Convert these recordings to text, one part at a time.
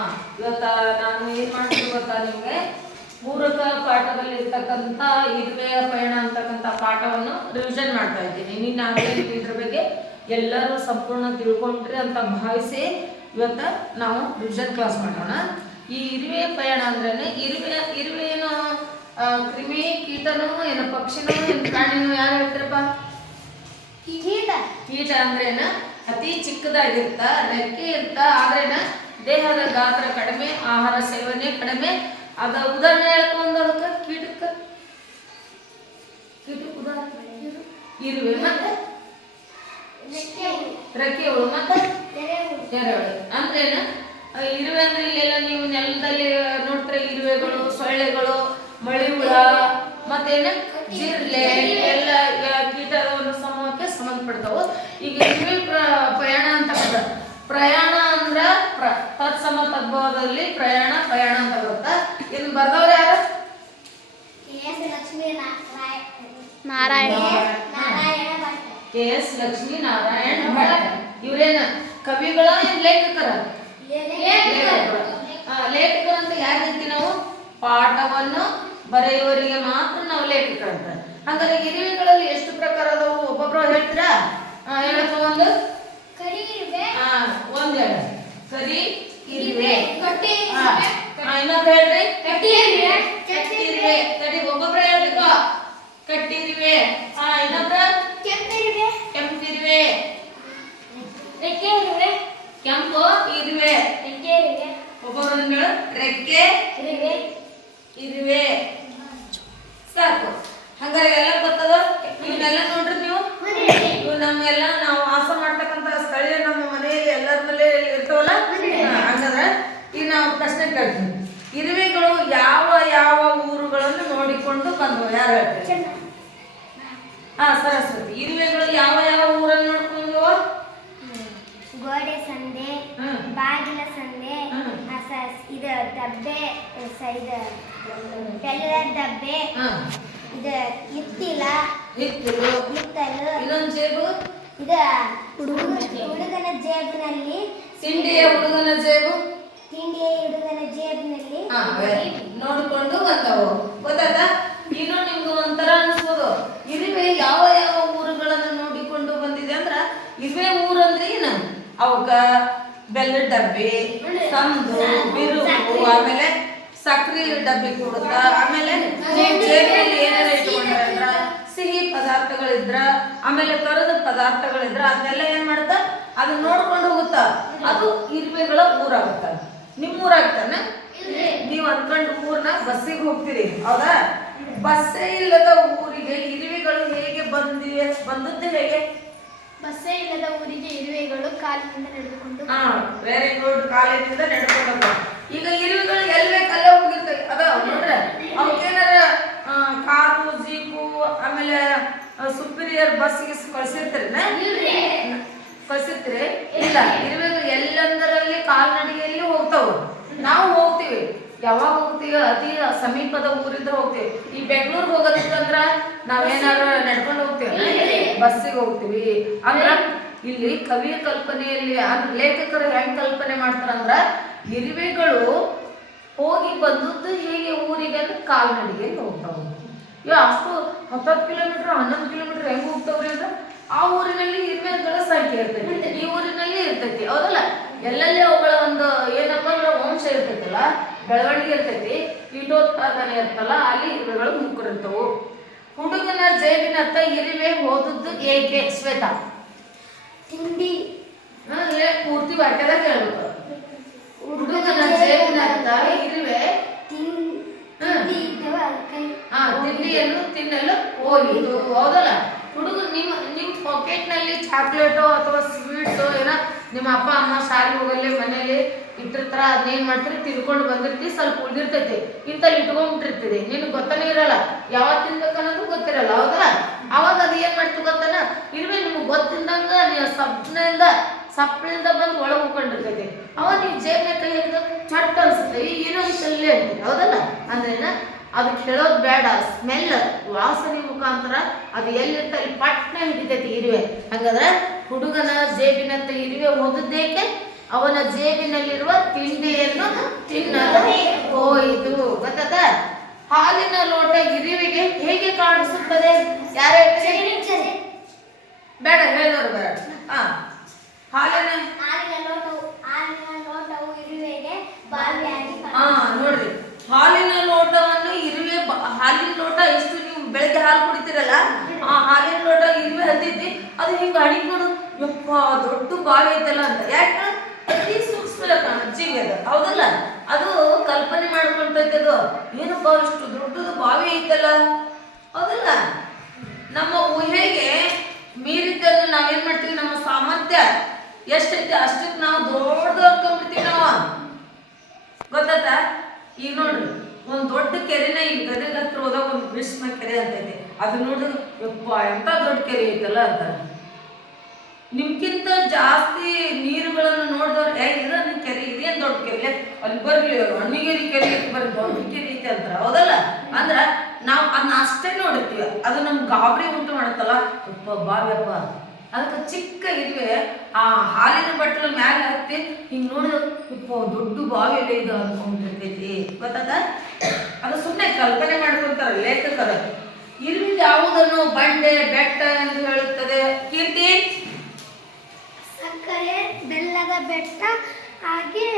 ಇವತ್ತ ನಾನು ಏನ್ ಮಾಡ್ತೀನಿ ಗೊತ್ತಾ ನಿಮ್ಗೆ ಪೂರಕ ಪಾಠದಲ್ಲಿ ಇರ್ತಕ್ಕಂಥ ಇರುವೆಯ ಪಯಣ ಅಂತಕ್ಕಂಥ ಪಾಠವನ್ನು ರಿವಿಷನ್ ಮಾಡ್ತಾ ಇದ್ದೀನಿ. ನಿನ್ನಾಗಲೇ ಇದ್ರ ಬಗ್ಗೆ ಎಲ್ಲರೂ ಸಂಪೂರ್ಣ ತಿಳ್ಕೊಂಡ್ರಿ ಅಂತ ಭಾವಿಸಿ ಇವತ್ತ ನಾವು ರಿವಿಷನ್ ಕ್ಲಾಸ್ ಮಾಡೋಣ. ಈ ಇರುವೆಯ ಪಯಣ ಅಂದ್ರೇನೆ ಇರುವೆ ಏನು ಕ್ರಿಮಿ ಕೀಟನೋ ಏನು ಪಕ್ಷಿನೋ ಏನು ಪ್ರಾಣಿನೋ ಯಾರು ಹೇಳ್ತಾರಪ್ಪ? ಕೀಟ ಅಂದ್ರೇನ ಅತಿ ಚಿಕ್ಕದಾಗಿರ್ತ, ರೆಕ್ಕೆ ಇರ್ತ, ಆದ್ರೇನ ದೇಹದ ಗಾತ್ರ ಕಡಿಮೆ, ಆಹಾರ ಸೇವನೆ ಕಡಿಮೆ. ಅದ ಉದಾಹರಣೆ ಹೇಳ್ಕೊಂಡು ಅದಕ್ಕೆ ಕೀಟಕ್ಕೆ ಉದಾಹರಣೆ ಇರುವೆ, ಮತ್ತೆ ರೆಕ್ಕೆಗಳು, ಮತ್ತೆ ಎರೆಹುಳು. ಅಂದ್ರೇನ ಇರುವೆ ಅಂದ್ರೆ ಇಲ್ಲೆಲ್ಲ ನೀವು ನೆಲದಲ್ಲಿ ನೋಡ್ತಾರೆ ಇರುವೆಗಳು, ಸೊಳ್ಳೆಗಳು, ಮಳಿ ಹುಳ, ಮತ್ತೇನ ಜಿರ್ಲೆ ಎಲ್ಲ ಕೀಟದ ಒಂದು ಸಮೂಹಕ್ಕೆ ಸಂಬಂಧಪಡ್ತಾವು. ಈಗ ಇರುವೆ ಪ್ರಯಾಣ ಅಂತ ಪ್ರಯಾಣ ಅಂದ್ರ ತತ್ಸಮ ತದ್ಭವದಲ್ಲಿ ಪ್ರಯಾಣ ಅಂತ ಬರುತ್ತಾ. ಇನ್ನು ಬರ್ದವ್ರು ಯಾರು? KS ಲಕ್ಷ್ಮೀ ನಾರಾಯಣ ಭಟ್. ಇವ್ರೇನ ಕವಿಗಳ ಏನ್ ಲೇಖಕರ? ಲೇಖಕರು ಅಂತ ಯಾರಿರ್ತೀವಿ ನಾವು? ಪಾಠವನ್ನು ಬರೆಯುವವರಿಗೆ ಮಾತ್ರ ನಾವು ಲೇಖಕರಂತ. ಹಾಗಾದ್ರೆ ಇರುವೆಗಳಲ್ಲಿ ಎಷ್ಟು ಪ್ರಕಾರ ಅದಾವು? ಒಬ್ಬೊಬ್ರು ಹೇಳ್ತೀರಾ? ಹೇಳಪ್ಪ ಒಂದು. ಒಂದ್ ಹೇಳ. ಕರಿ ಇರುವೆ, ಇನ್ನೊಬ್ರು ಹೇಳ್ರಿ. ಕಟ್ಟಿರುವೆ. ತಡಿ, ಒಬ್ಬೊಬ್ರು ಹೇಳ್ಬೇಕು. ಕಟ್ಟಿರುವೆ. ಇನ್ನೊಬ್ರು ಕೆಂಪಿರುವೆ. ಕೆಂಪು ಇರುವೆ. ಒಬ್ಬೊಬ್ರು ಹೇಳು. ರೆಕ್ಕೆ ಇರುವೆ. ಸಾಕು. ಹಂಗಾರೆ ಎಲ್ಲ ಗೊತ್ತದ? ಇವನ್ನೆಲ್ಲ ನೋಡ್ರಿ ನೀವು. ಇವು ನಮ್ಗೆಲ್ಲ ನಾವು ವಾಸ ಮಾಡ್ತಕ್ಕಂಥ ಸ್ಥಳೀಯ ನಮ್ಮ ಮನೆಯಲ್ಲಿ ಎಲ್ಲರ ಮನೆ ಇರ್ತಾವಲ್ಲ. ಹಾಗಾದ್ರೆ ಈಗ ನಾವು ಪ್ರಶ್ನೆ ಕೇಳ್ತೀವಿ. ಇರುವೆಗಳು ಯಾವ ಯಾವ ಊರುಗಳನ್ನು ನೋಡಿಕೊಂಡು ಬಂದವು? ಯಾರು ಹೇಳ್ತೀವಿ? ಸರಸ್ವತಿ. ಇರುವೆಗಳು ಯಾವ ಯಾವ ಊರನ್ನು ನೋಡ್ಕೊಂಡು? ಗೋಡೆ ಸಂದೆ, ಬಾಗಿಲ ಸಂದೆ, ಇದು ದಬ್ಬೆ, ಇದು ಬೆಲ್ಲದ ದಬ್ಬೆ, ಇದು ಹಿತ್ತಲು, ಇನ್ನೊಂದು ಜೇಬು, ಇದು ಹುಡುಗನ ಜೇಬಿನಲ್ಲಿ, ತಿಂಡಿಯ ಹುಡುಗನ ಜೇಬು, ನೋಡಿಕೊಂಡು ಬಂದವು. ಗೊತ್ತಾಯ್ತಾ? ಇನ್ನು ನಿಮ್ಗೆ ಒಂಥರ ಅನ್ಸ್ಬೋದು, ಇರುವೆ ಯಾವ ಯಾವ ಊರುಗಳನ್ನು ನೋಡಿಕೊಂಡು ಬಂದಿದೆ ಅಂದ್ರ, ಇರುವೆ ಊರಂದ್ರೆ ಏನು? ಅವಕ್ಕ ಬೆಲ್ಲದ ಡಬ್ಬಿ, ಸಂದು, ಬಿರುಕು, ಆಮೇಲೆ ಸಕ್ರಿ ಡಬ್ಬಿ ಕೊಡುತ್ತ, ಆಮೇಲೆ ಜೇಬಿನಲ್ಲಿ ಏನಾರ ಇಟ್ಕೊಂಡ್ರ ಸಿಹಿ ಪದಾರ್ಥಗಳಿದ್ರ, ಆಮೇಲೆ ಕರದ ಪದಾರ್ಥಗಳಿದ್ರ ಅದನ್ನೆಲ್ಲ ಏನ್ ಮಾಡ್ತ? ಅದನ್ನ ನೋಡ್ಕೊಂಡು ಹೋಗುತ್ತ. ಅದು ಇರುವೆಗಳ ಊರಾಗುತ್ತ. ನಿಮ್ಮ ಊರಾಗ್ತಾನೆ? ನೀವು ಅನ್ಕೊಂಡು ಊರ್ನ ಬಸ್ಸಿಗೆ ಹೋಗ್ತೀರಿ, ಹೌದಾ? ಬಸ್ಸೇ ಇಲ್ಲದ ಊರಿಗೆ ಇರುವೆಗಳು ಹೇಗೆ ಬಂದದ್ದು ಹೇಗೆ? ಬಸ್ಸೇ ಇಲ್ಲದ ಊರಿಗೆ ಇರುವೆಗಳು ಕಾಲಿನಿಂದ ನಡೆದುಕೊಂಡು. Very good. ಕಾಲಿನಿಂದ ನಡ್ಕೊಂಡು. ಈಗ ಇರುವೆಗಳು ಎಲ್ಲಿ ಬೇಕಲ್ಲೇ ಹೋಗಿರ್ತವೆ. ಅದ ನೋಡ್ರೆ ಅವಕ್ಕೇನಾರ ಕಾರು, ಜೀಪು, ಆಮೇಲೆ ಸುಪೀರಿಯರ್ ಬಸ್ಗೆ ಕಳ್ಸಿರ್ತೀರಿ? ಇಲ್ಲ. ಇರುವೆಗಳು ಎಲ್ಲಂದರಲ್ಲಿ ಕಾಲ್ನಡಿಗೆಯಲ್ಲಿ ಹೋಗ್ತಾವ. ನಾವು ಹೋಗ್ತೀವಿ. ಯಾವಾಗ ಹೋಗ್ತೀವಿ? ಅತಿ ಸಮೀಪದ ಊರಿದ್ರೆ ಹೋಗ್ತೀವಿ. ಈ ಬೆಂಗಳೂರಿಗೆ ಹೋಗೋದಿತ್ತಂದ್ರ ನಾವೇನಾದ್ರು ನಡ್ಕೊಂಡು ಹೋಗ್ತೀವಿ? ಬಸ್ಸಿಗೆ ಹೋಗ್ತೀವಿ. ಅಂದ್ರ ಇಲ್ಲಿ ಕವಿಯ ಕಲ್ಪನೆಯಲ್ಲಿ ಲೇಖಕರು ಹೆಂಗ್ ಕಲ್ಪನೆ ಮಾಡ್ತಾರಂದ್ರ, ಇರುವೆಗಳು ಹೋಗಿ ಬಂದದ್ದು ಹೇಗೆ ಊರಿಗೆ ಅಂದ್ರೆ ಕಾಲ್ನಡಿಗೆಯಲ್ಲಿ ಹೋಗ್ತಾವ. ಅಷ್ಟು 10 ಕಿಲೋಮೀಟರ್ 11 ಕಿಲೋಮೀಟರ್ ಹೆಂಗ್ ಹೋಗ್ತಾವ್ರಿ ಅಂದ್ರೆ ಆ ಊರಿನಲ್ಲಿ ಇರುವೆಗಳ ಸಂಖ್ಯೆ ಇರ್ತೈತಿ, ಈ ಊರಿನಲ್ಲಿ ಇರ್ತೈತಿ, ಹೌದಲ್ಲ? ಎಲ್ಲೆಲ್ಲಿ ಅವುಗಳ ಒಂದು ಏನಪ್ಪ ಅಂದ್ರೆ ವಂಶ ಇರ್ತೈತಲ್ಲ, ಬೆಳವಣಿಗೆ ಇರ್ತೈತಿ, ಕೀಟೋತ್ಪಾದನೆ ಇರ್ತಲ್ಲ, ಅಲ್ಲಿ ಇರುವೆಗಳು ಮುಕ್ಕರಿರ್ತವು. ಹುಡುಗನ ಜೇಬಿನತ್ತ ಇರುವೆ ಹೋದದ್ದು ಏಕೆ? ಶ್ವೇತಾ. ತಿಂಡಿ. ಪೂರ್ತಿ ವಾಕ್ಯದಾಗ ಹೇಳ್ಬೇಕು. ಹುಡುಗನ ಜೇಬಿನತ್ತ ಇರುವೆ ತಿಂಡಿಯನ್ನು ತಿನ್ನಲು ಹೋಗಿದ್ದು, ಹೌದಲ್ಲ? ಹುಡುಗ ನಿಮ್ಮ ಪಾಕೆಟ್ ನಲ್ಲಿ ಚಾಕ್ಲೇಟೋ ಅಥವಾ ಸ್ವೀಟ್ಸೋ ಏನೋ ನಿಮ್ಮ ಅಪ್ಪ ಅಮ್ಮ ಶಾಲೆ ಹೋಗಲ್ಲಿ ಮನೇಲಿ ಇಟ್ಟಿರ್ತಾರ, ಅದನ್ನೇನ್ ಮಾಡ್ತೀರಿ? ತಿನ್ಕೊಂಡು ಬಂದಿರ್ತಿ, ಸ್ವಲ್ಪ ಉಳಿದಿರ್ತೈತಿ, ಇಂತಲ್ಲಿ ಇಟ್ಕೊಂಡ್ಬಿಟ್ಟಿರ್ತೀರಿ. ನಿನ್ಗೆ ಗೊತ್ತನೇ ಇರಲ್ಲ, ಯಾವಾಗ ತಿನ್ಬೇಕನ್ನೋದು ಗೊತ್ತಿರಲ್ಲ, ಹೌದಲ್ಲ? ಅವಾಗ ಅದು ಏನ್ ಮಾಡ್ತೀವಿ ಗೊತ್ತನ? ಇರುವೆ ನಿಮ್ಗೆ ಗೊತ್ತಿದ್ದಂಗ ನೀವು ಸಪ್ಪಳಿಂದ ಬಂದು ಒಳಗೆ ಹೋಗ್ಕೊಂಡಿರ್ತೈತಿ. ಅವಾಗ ನೀವು ಜೇಬ್ನ ಕೈ ಹಾಕಿದ ಚಟ್ ಅನ್ಸುತ್ತೆ, ಏನೋ ಇಲ್ಲೇ ಇರ್ತೀವಿ, ಹೌದಲ್ಲ? ಅಂದ್ರೇನ ಅದಕ್ಕೆ ಹೇಳೋದು ಬೇಡ, ಸ್ಮೆಲ್, ವಾಸನೆ ಮುಖಾಂತರ ಅದು ಎಲ್ಲಿರ್ತ ಅಲ್ಲಿ ಪಟ್ನ ಹಿಡಿತೈತಿ ಇರುವೆ. ಹಂಗಾದ್ರೆ ಹುಡುಗನ ಜೇಬಿನತ್ತ ಇರುವೆ ಹೋದದ್ದೇಕೆ? ಅವನ ಜೇಬಿನಲ್ಲಿರುವ ತಿಂಡಿಯನ್ನು ಮಾಡಿಸುತ್ತದೆ? ಯಾರು ಹೇಳ್ತೀರಿ? ಬೇಡ ಹೇಳಿದವರು ಬೇಡ. ಹಾಲಿನ ಲೋಟವು ಇರುವೆಗೆ ಬಾವಿಯಾಗಿ ನೋಡ್ರಿ, ಹಾಲಿನ ಲೋಟವನ್ನು ಇರುವೆ ಹಾಲಿನ ಲೋಟ ಎಷ್ಟು ನೀವು ಬೆಳಗ್ಗೆ ಹಾಲು ಕುಡಿತೀರಲ್ಲ, ಆ ಹಾಲಿನ ಲೋಟ ಇರುವೆ ಹತ್ತೈತಿ, ಅದು ಹಿಂಗ ಹಣಿಕ್ ನೋಡು, ಯಪ್ಪ ದೊಡ್ಡ ಬಾವಿ ಐತಲ್ಲ ಅಂತ. ಯಾಕೆ? ಅತಿ ಸೂಕ್ಷ್ಮ ಜೀವಿ ಅದು, ಹೌದಲ್ಲ? ಅದು ಕಲ್ಪನೆ ಮಾಡ್ಕೊಂತೈತಿ, ಅದು ಏನಪ್ಪ ಇಷ್ಟು ದೊಡ್ಡದು ಬಾವಿ ಐತಲ್ಲ, ಹೌದಲ್ಲ? ನಮ್ಮ ಊಹೆಗೆ ಮೀರಿದ್ದನ್ನು ನಾವೇನ್ ಮಾಡ್ತೀವಿ, ನಮ್ಮ ಸಾಮರ್ಥ್ಯ ಎಷ್ಟೈತಿ ಅಷ್ಟಕ್ಕೆ ನಾವು ದೊಡ್ಡದು ಅನ್ಕೊಂಡ್ಬಿಡ್ತೀವಿ ನಾವು, ಗೊತ್ತಾತ? ಈಗ ನೋಡ್ರಿ, ಒಂದ್ ದೊಡ್ಡ ಕೆರೆನ ಈಗ ಗದಗ ಹತ್ರ ಹೋದಾಗ ಒಂದು ಭೀಷ್ಮ ಕೆರೆ ಅಂತ ಇದೆ, ಅದು ನೋಡಿದ್ರೆ ಯಪ್ಪ ಎಂತ ದೊಡ್ಡ ಕೆರೆ ಐತಲ್ಲ ಅಂತ. ನಿಮ್ಗಿಂತ ಜಾಸ್ತಿ ನೀರುಗಳನ್ನು ನೋಡಿದವ್ರು ಇದು ನಿನ್ ಕೆರೆ ಇದೇನ್ ದೊಡ್ಡ ಕೆರೆ, ಅಲ್ಲಿ ಬರ್ಲಿ ಹಣ್ಣಿಗೇರಿ ಕೆರೆ ಬರ್ರಿ ದೊಡ್ಡ ಕೆರೆ ಐತೆ ಅಂತಾರ, ಹೌದಲ್ಲ? ಅಂದ್ರ ನಾವು ಅದನ್ನ ಅಷ್ಟೇ ನೋಡಿರ್ತೀವಿ, ಅದು ನಮ್ಗೆ ಗಾಬರಿ ಉಂಟು ಮಾಡುತ್ತಲ್ಲ, ಯಪ್ಪ ಬಾವ್ಯಪ್ಪ. ಅದಕ್ಕೆ ಚಿಕ್ಕ ಇರುವೆ ಆ ಹಾಲಿನ ಬಟ್ಟಲ ಮ್ಯಾಲೆ ಹತ್ತಿ ಹಿಂಗ್ ನೋಡಿದ್ರೆ ಯಪ್ಪ ದೊಡ್ಡ ಬಾವಿ ಎಲ್ಲ ಇದು ಅನ್ಕೊಂಡಿರ್ತೈತಿ, ಗೊತ್ತದ? ಅದು ಸುಮ್ಮನೆ ಕಲ್ಪನೆ ಮಾಡ್ಕೊಂತಾರ ಲೇಖಕರು. ಇರುವೆ ಯಾವುದನ್ನು ಬಂಡೆ ಬೆಟ್ಟ ಎಂದು ಹೇಳುತ್ತದೆ? ಕೀರ್ತಿ? ಸಕ್ಕರೆ ಬೆಲ್ಲದ ಬೆಟ್ಟ ಹಾಗೆ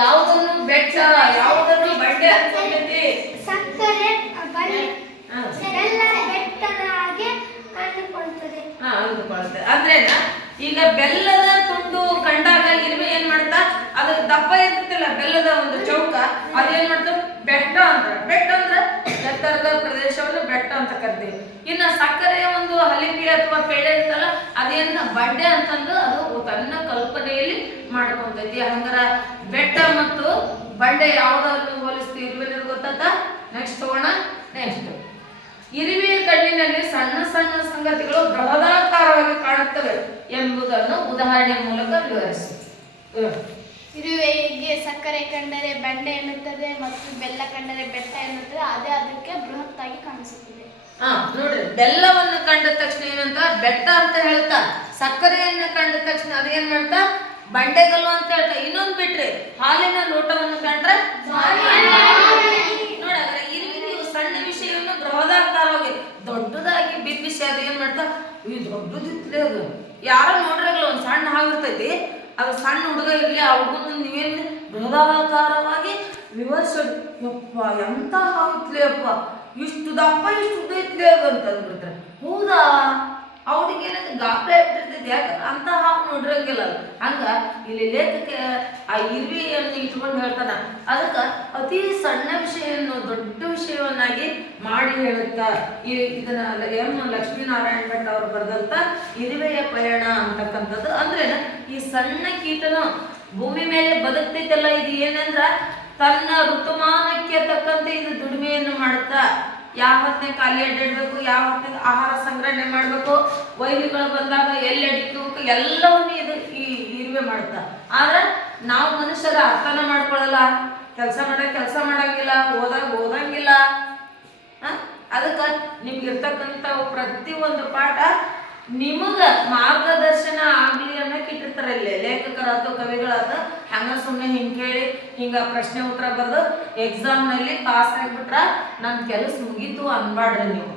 ಯಾವುದನ್ನು ಬೆಟ್ಟ ಯಾವುದನ್ನು ಬಂಡೆ ಅನ್ಕೊಂಡೈತಿ? ಸಕ್ಕರೆ ಬೆಲ್ಲದ ಬೆಟ್ಟದ ಹಾಗೆ ಅಂದುಕೊಳ್ಳುತ್ತದೆ. ಅಂದುಕೊಳ್ಳುತ್ತೆ ಅಂದ್ರೇನ? ಈಗ ಬೆಲ್ಲದ ತುಂಡು ಕಂಡಾಗ ಇರುವೆ ಏನ್ ಮಾಡ್ತಾ, ಅದು ದಪ್ಪ ಇರ್ತೈತಿಲ್ಲ ಬೆಲ್ಲದ ಒಂದು ಚೌಕ, ಅದೇನ್ ಮಾಡ್ತಾವ? ಬೆಟ್ಟ ಅಂತಾರ. ಬೆಟ್ಟ ಅಂದ್ರ ಎತ್ತರದ ಪ್ರದೇಶವನ್ನು ಬೆಟ್ಟ ಅಂತ ಕರಿತೀವಿ. ಇನ್ನ ಸಕ್ಕರೆಯ ಒಂದು ಹಲಿಪಿ ಅಥವಾ ಪೇಡೆ ಇರ್ತಲ್ಲ, ಅದೇನ ಬಂಡೆ ಅಂತಂದು ಅದು ತನ್ನ ಕಲ್ಪನೆಯಲ್ಲಿ ಮಾಡ್ಕೊಂತೈತಿ. ಹಂಗಾರ ಬೆಟ್ಟ ಮತ್ತು ಬಂಡೆ ಯಾವ್ದನ್ನು ಹೋಲಿಸ್ತೀವಿ ಇರುವೆ ಗೊತ್ತಾತ? ನೆಕ್ಸ್ಟ್ ತಗೋಣ. ನೆಕ್ಸ್ಟ್, ಇರುವೆಯ ಕಣ್ಣಿನಲ್ಲಿ ಸಣ್ಣ ಸಣ್ಣ ಸಂಗತಿಗಳು ಬೃಹದಾಕಾರವಾಗಿ ಕಾಣುತ್ತವೆ ಎಂಬುದನ್ನು ಉದಾಹರಣೆ ಮೂಲಕ ವಿವರಿಸಿ. ಇರುವೆಗೆ ಸಕ್ಕರೆ ಕಂಡರೆ ಬಂಡೆ ಎನ್ನುತ್ತದೆ ಮತ್ತು ಬೆಲ್ಲ ಕಂಡರೆ ಬೆಟ್ಟ ಎನ್ನುತ್ತದೆ, ಅದೇ ಅದಕ್ಕೆ ಬೃಹತ್ತಾಗಿ ಕಾಣಿಸುತ್ತದೆ. ನೋಡ್ರಿ, ಬೆಲ್ಲವನ್ನು ಕಂಡ ತಕ್ಷಣ ಏನಂತ ಬೆಟ್ಟ ಅಂತ ಹೇಳ್ತಾ, ಸಕ್ಕರೆಯನ್ನು ಕಂಡ ತಕ್ಷಣ ಅದೇನ್ ಮಾಡ್ತಾ ಬಂಡೆಗಲ್ಲು ಅಂತ ಹೇಳ್ತಾ. ಇನ್ನೊಂದು ಬಿಟ್ರಿ, ಹಾಲಿನ ಲೋಟವನ್ನು ಕಂಡ್ರೆ ನೋಡ್ರೆ ಇರುವೆ ಸಣ್ಣ ವಿಷಯವನ್ನು ಬೃಹದಾಕಾರವಾಗಿ ದೊಡ್ಡದಾಗಿ ಬಿಂಬಿಸಿ ಅದು ಏನ್ ಮಾಡ್ತಾ, ಈ ದೊಡ್ಡದಿತ್ತಲೇ ಅದು. ಯಾರೋ ನೋಡ್ರಾಗಲ್ಲ ಒಂದ್ ಸಣ್ಣ ಹಾವಿರ್ತೈತಿ, ಅದು ಸಣ್ಣ ಹುಡುಗ ಇರ್ಲಿ, ಆ ಹುಡುಗನ ನೀವೇನ್ ಬೃಹದಾಕಾರವಾಗಿ ವಿವರಿಸೋದು, ಯಪ್ಪ ಎಂತ ಹಾವಿತ್ಲೇ ಅಪ್ಪ, ಇಷ್ಟು ದಪ್ಪ ಇಷ್ಟು ಉದ್ದ ಇತ್ಲೇ ಅದು ಅಂತ ಅಂದ್ಬಿಡ್ತಾರೆ. ಹೌದಾ? ಅವ್ರಿಗೆ ಏನಂತ ಗಾಬರಿ ಆಗ್ಬಿಟ್ಟಿರ್ತೈತಿ, ಯಾಕೆ ಅಂತ ಹಾವು ನೋಡಿರಂಗಿಲ್ಲ. ಹಂಗ ಇಲ್ಲಿ ಲೇಖಕ ಆ ಇರುವೆಯನ್ನು ಇಟ್ಕೊಂಡು ಹೇಳ್ತಾನ, ಅದಕ್ಕೆ ಅತಿ ಸಣ್ಣ ವಿಷಯವನ್ನು ದೊಡ್ಡ ವಿಷಯವನ್ನಾಗಿ ಮಾಡಿ ಹೇಳುತ್ತಾ. ಇದನ್ನ ಎಂ ಲಕ್ಷ್ಮೀನಾರಾಯಣ ಭಟ್ ಅವರು ಬರೆದಂತ ಇರುವೆಯ ಪಯಣ ಅಂತಕ್ಕಂಥದ್ದು. ಅಂದ್ರೆ ಈ ಸಣ್ಣ ಕೀಟನು ಭೂಮಿ ಮೇಲೆ ಬದುಕ್ತೈತಲ್ಲ, ಇದು ಏನಂದ್ರ ತನ್ನ ಋತುಮಾನಕ್ಕೆ ತಕ್ಕಂತೆ ಇದು ದುಡಿಮೆಯನ್ನು ಮಾಡುತ್ತಾ, ಯಾವ ಹೊತ್ತಿನ ಖಾಲಿ ಅಡ್ಡಾಡ್ಬೇಕು, ಯಾವ ಹೊತ್ತಿನ ಆಹಾರ ಸಂಗ್ರಹಣೆ ಮಾಡ್ಬೇಕು, ವೈರಿಗಳು ಬಂದಾಗ ಎಲ್ಲಿ ಅಡಿಕೋಬೇಕು, ಎಲ್ಲವನ್ನೂ ಇದು ಈ ಇರುವೆ ಮಾಡುತ್ತ. ಆದ್ರೆ ನಾವು ಮನುಷ್ಯರ ಅರ್ಥನ ಮಾಡ್ಕೊಳ್ಳಲ್ಲ, ಕೆಲಸ ಮಾಡಂಗಿಲ್ಲ, ಓದಂಗಿಲ್ಲ. ಅದಕ್ಕೆ ನಿಮ್ಗಿರ್ತಕ್ಕಂಥ ಪ್ರತಿ ಒಂದು ಪಾಠ ನಿಮಗ ಮಾರ್ಗದರ್ಶನ ಆಗ್ಲಿ ಅನ್ನಕ್ಕೆ ಇಟ್ಟಿರ್ತಾರೆ ಇಲ್ಲಿ ಲೇಖಕರಾತು ಕವಿಗಳಾತ. ಹಂಗ ಸುಮ್ಮನೆ ಹಿಂಗೆ ಕೇಳಿ ಹಿಂಗ ಪ್ರಶ್ನೆ ಉತ್ತರ ಬರೆದು ಎಕ್ಸಾಮ್ನಲ್ಲಿ ಪಾಸ್ ಆಗಿಬಿಟ್ರ ನನ್ನ ಕೆಲಸ ಮುಗೀತು ಅನ್ಬಾಡ್ರಿ ನೀವು.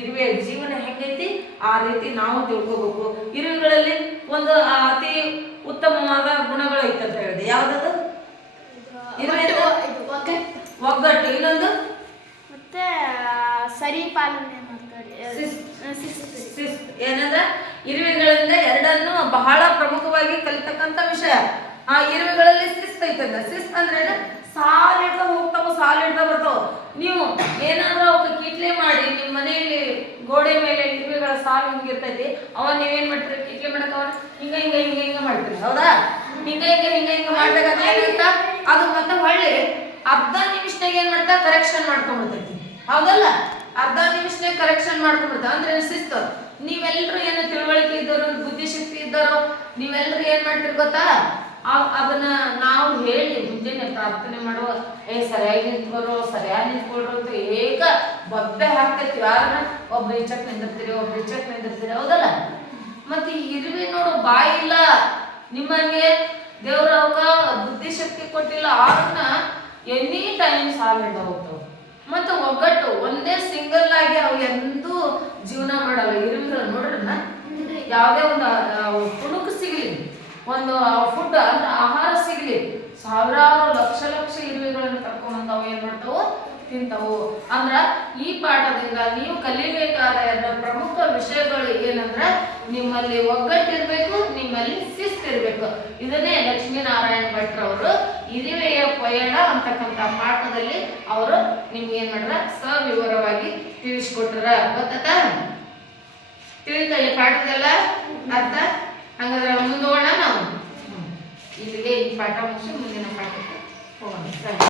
ಇರುವೆ ಜೀವನ ಹೆಂಗೈತಿ ಆ ರೀತಿ ನಾವು ತಿಳ್ಕೋಬೇಕು. ಇರುವೆಗಳಲ್ಲಿ ಒಂದು ಅತಿ ಉತ್ತಮವಾದ ಗುಣಗಳು ಐತೆ ಅಂತ ಹೇಳಿದೆ. ಯಾವ್ದದು? ಇರುವೆ ಒಗ್ಗಟ್ಟು. ಇನ್ನೊಂದು ಮತ್ತೆ ಸರಿ ಪಾಲನೆ ಮಾಡ್ತಾರೆ. ಏನಂದ್ರೆ ಇರುವೆಗಳಿಂದ ಎರಡನ್ನು ಬಹಳ ಪ್ರಮುಖವಾಗಿ ಕಲಿತಕ್ಕಂಥ ವಿಷಯ. ಆ ಇರುವೆಗಳಲ್ಲಿ ಶಿಸ್ತು ಐತಂದ. ಶಿಸ್ತು ಅಂದ್ರೆ ಸಾಲಿಡ್ದ ಹೋಗ್ತಾವ, ಸಾಲಿಡ್ದ ಬರ್ತಾವ. ನೀವು ಏನಾದ್ರೂ ಅವಕ್ಕೆ ಕಿಟ್ಲೆ ಮಾಡಿ ನಿಮ್ಮ ಮನೆಯಲ್ಲಿ ಗೋಡೆ ಮೇಲೆ ಇರುವೆಗಳ ಸಾಲು ಹಿಂಗಿರ್ತೈತಿ, ಅವ ನೀವೇನ್ ಮಾಡ್ತೀರಿ? ಕಿಟ್ಲೆ ಮಾಡಕ್ ಅವ ಹಿಂಗ ಹಿಂಗ ಹಿಂಗ ಹಿಂಗ ಮಾಡ್ತೀರಿ, ಹೌದಾ? ಹಿಂಗ ಹಿಂಗ ಹಿಂಗ ಹಿಂಗ ಮಾಡಿದಾಗ ಏನಾಗ್ತಾ ಅದು ಮತ್ತೆ ಹೊಳ್ಳಿ ಅರ್ಧ ನಿಮಿಷನಾಗ ಏನ್ ಮಾಡ್ತಾ ಕರೆಕ್ಷನ್ ಮಾಡ್ಕೊಂಡ್ಬಿಡ್ತೈತಿ, ಹೌದಲ್ಲ? ಅರ್ಧ ನಿಮಿಷನಾಗ ಕರೆಕ್ಷನ್ ಮಾಡ್ಕೊಂಡ್ಬಿಡ್ತಾವ. ಅಂದ್ರೆ ಶಿಸ್ತು. ನೀವೆಲ್ಲರೂ ಏನು ತಿಳುವಳಿಕೆ ಇದ್ದವರು, ಬುದ್ಧಿಶಕ್ತಿ ಇದ್ದವರು, ನೀವೆಲ್ಲರೂ ಏನ್ ಮಾಡ್ತೀರಿ ಗೊತ್ತಾ? ಅದನ್ನ ನಾವು ಹೇಳಿ ಮುಂಜಾನೆ ಪ್ರಾರ್ಥನೆ ಮಾಡುವ ಸರಿಯಾಗಿ ನಿಂತ್ಕೊಳ್ರು, ಸರಿಯಾಗಿ ನಿಂತ್ಕೊಳ್ರು ಅಂತ ಹೇಗ ಬಬ್ಬೆ ಹಾಕ್ತೈತಿ. ಯಾರನ್ನ ಒಬ್ರು ಇಚ್ಚಕ್ ನಿಂದಿರ್ತೀರಿ, ಒಬ್ರು ಇಚ್ಚಕ್ ನಿಂದಿರ್ತೀರಿ, ಹೌದಲ್ಲ? ಮತ್ತೆ ಇರುವೆ ನೋಡು ಬಾಯಿ ಇಲ್ಲ, ನಿಮಗೆ ದೇವ್ರ ಅವಕ ಬುದ್ಧಿಶಕ್ತಿ ಕೊಟ್ಟಿಲ್ಲ, ಆದ್ನ ಎನಿ ಟೈಮ್ ಸಾಲಿಡ್ದ ಹೋಗ್ತಾವ. ಮತ್ತು ಒಗ್ಗಟ್ಟು ಒಂದೇ ಸಿಂಗಲ್ ಆಗಿ ಅವು ಎಂದೂ ಜೀವನ ಮಾಡಲ್ಲ. ಇರುವಿಗಳು ನೋಡ್ರನ್ನ ಯಾವುದೇ ಒಂದು ಕುಣುಕು ಸಿಗಲಿ, ಒಂದು ಫುಡ್ ಅಂದ್ರೆ ಆಹಾರ ಸಿಗಲಿ, ಸಾವಿರಾರು ಲಕ್ಷ ಲಕ್ಷ ಇರುವೆಗಳನ್ನು ಕರ್ಕೊಂಡ್ ಅವು ಏನ್ ಮಾಡ್ತಾವು, ತಿಂತಾವು. ಅಂದ್ರ ಈ ಪಾಠದಿಂದ ನೀವು ಕಲಿಬೇಕಾದ ಪ್ರಮುಖ ವಿಷಯಗಳು ಏನಂದ್ರ ನಿಮ್ಮಲ್ಲಿ ಒಗ್ಗಟ್ಟಿರ್ಬೇಕು, ನಿಮ್ಮಲ್ಲಿ ಶಿಸ್ತಿರ್ಬೇಕು. ಇದನ್ನೇ ಲಕ್ಷ್ಮೀನಾರಾಯಣ ಭಟ್ರವರು ಇರುವೆಯ ಪಯಣ ಅಂತಕ್ಕಂಥ ಪಾಠದಲ್ಲಿ ಅವರು ನಿಮ್ಗೆ ಏನ್ ಮಾಡ್ರ ಸವಿವರವಾಗಿ ತಿಳಿಸ್ಕೊಟ್ರ. ಗೊತ್ತಾ? ತಿಳಿತ ಈ ಪಾಠದೆಲ್ಲ ಅರ್ಥ? ಹಂಗಾದ್ರೆ ಮುಂದೋಣ ನಾವು ಇಲ್ಲಿಗೆ ಈ ಪಾಠ ಮುಗಿಸಿ ಮುಂದಿನ ಪಾಠಕ್ಕೆ ಹೋಗೋಣ.